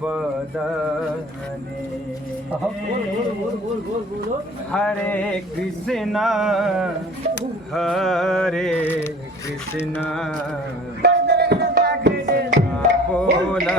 বদনে হরে কৃষ্ণ হরে কৃষ্ণ बोला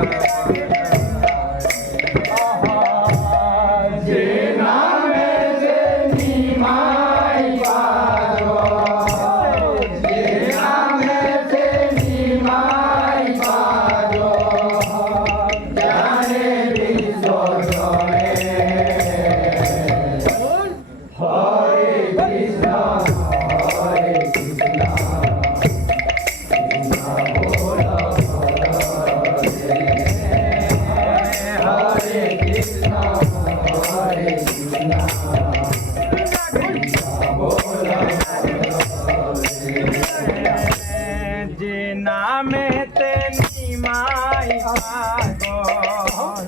नामेते निमाई पागल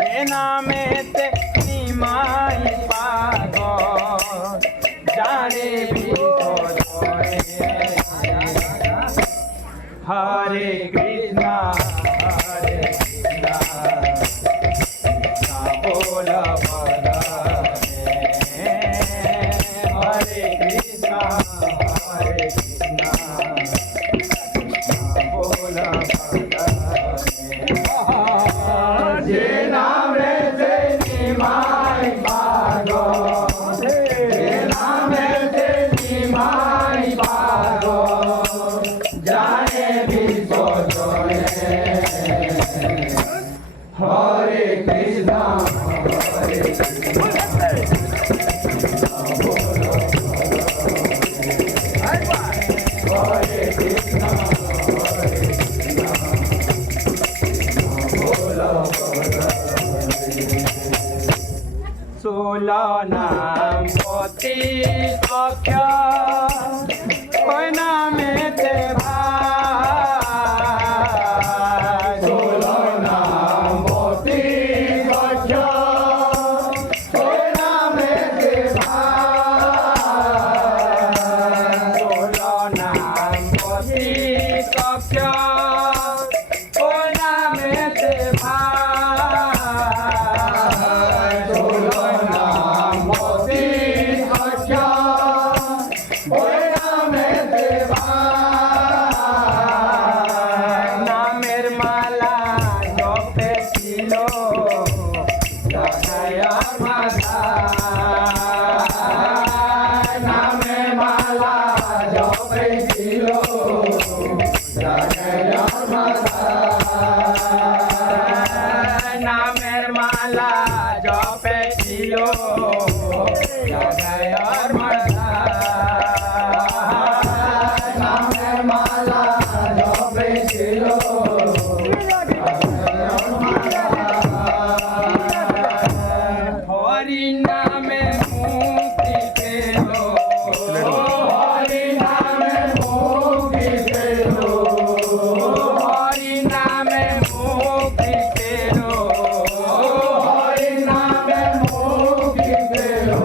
जे नामेते निमाई पागल जाने हरे कृष्णा बोला हरे कृष्णा हरे कृष्णा सोलो नाम पोती अख्या कोई नामे ते भाई सोलो नाम पोती अख्या कोई नामे ते भाई सोलो नाम पोती अख्या कोई नामे ते भाई नामेर माला जपे छिलो जगयर माला नामेर माला जपे छिलो हरि नामे मुक्ति पेलो हरि नामे मुक्ति पेलो हरि नामे मुक्ति पेलो हरि नामे मुक्ति पेलो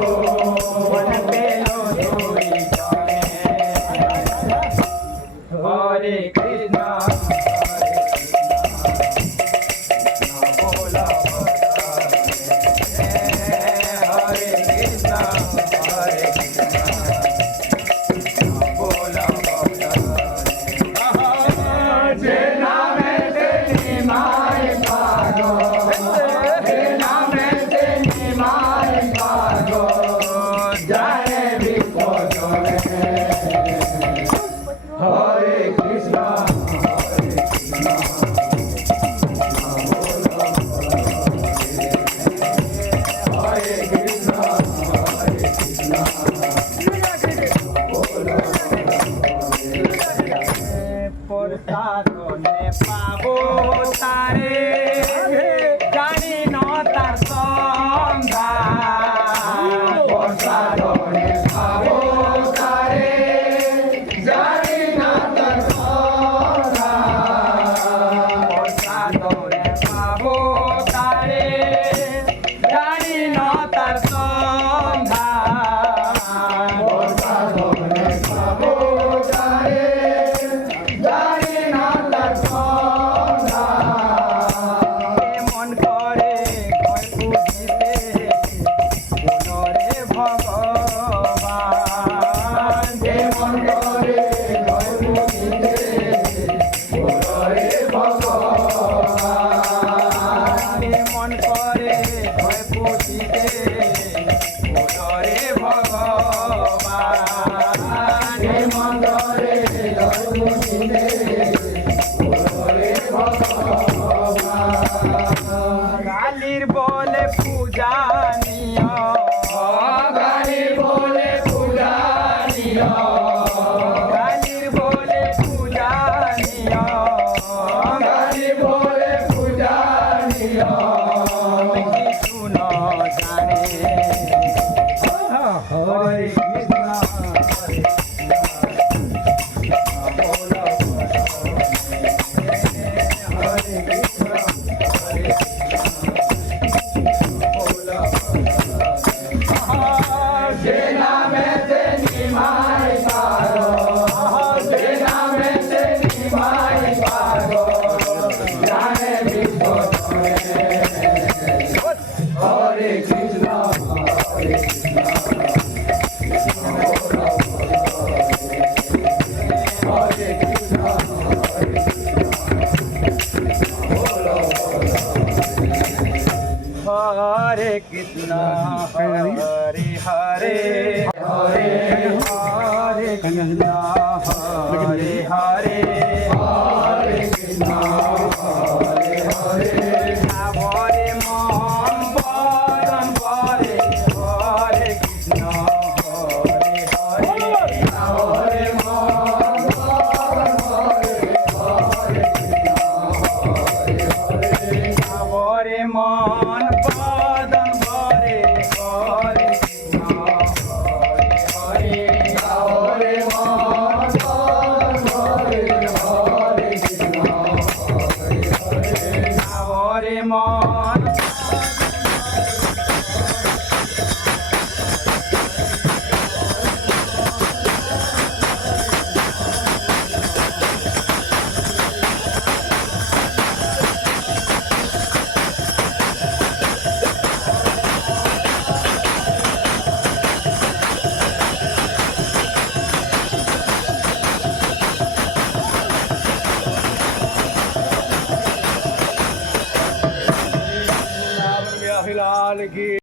মন করে ভয় পুজিতে পুনরে ভগবান যে মন করে ভয় পুজিতে পুনরে ভগবান যে মন করে ভয় পুজিতে পুনরে ভগবান যে মন করে ভয় পুজিতে কালীর বলে পূজা নিয় কালীর বলে পূজা নিয় কালীর বলে পূজা নিয় কালীর বলে পূজা নিয় কিছু ন জানে হরে Krishna Hare Krishna, Hare Hare, Hare Hare Krishna, Hare Hare, Hare Krishna, Hare Hare. Hare Mon Badan Hare, Hare Krishna, Hare Hare, Hare Mon Badan Hare, Hare Krishna, Hare Hare, Hare Mon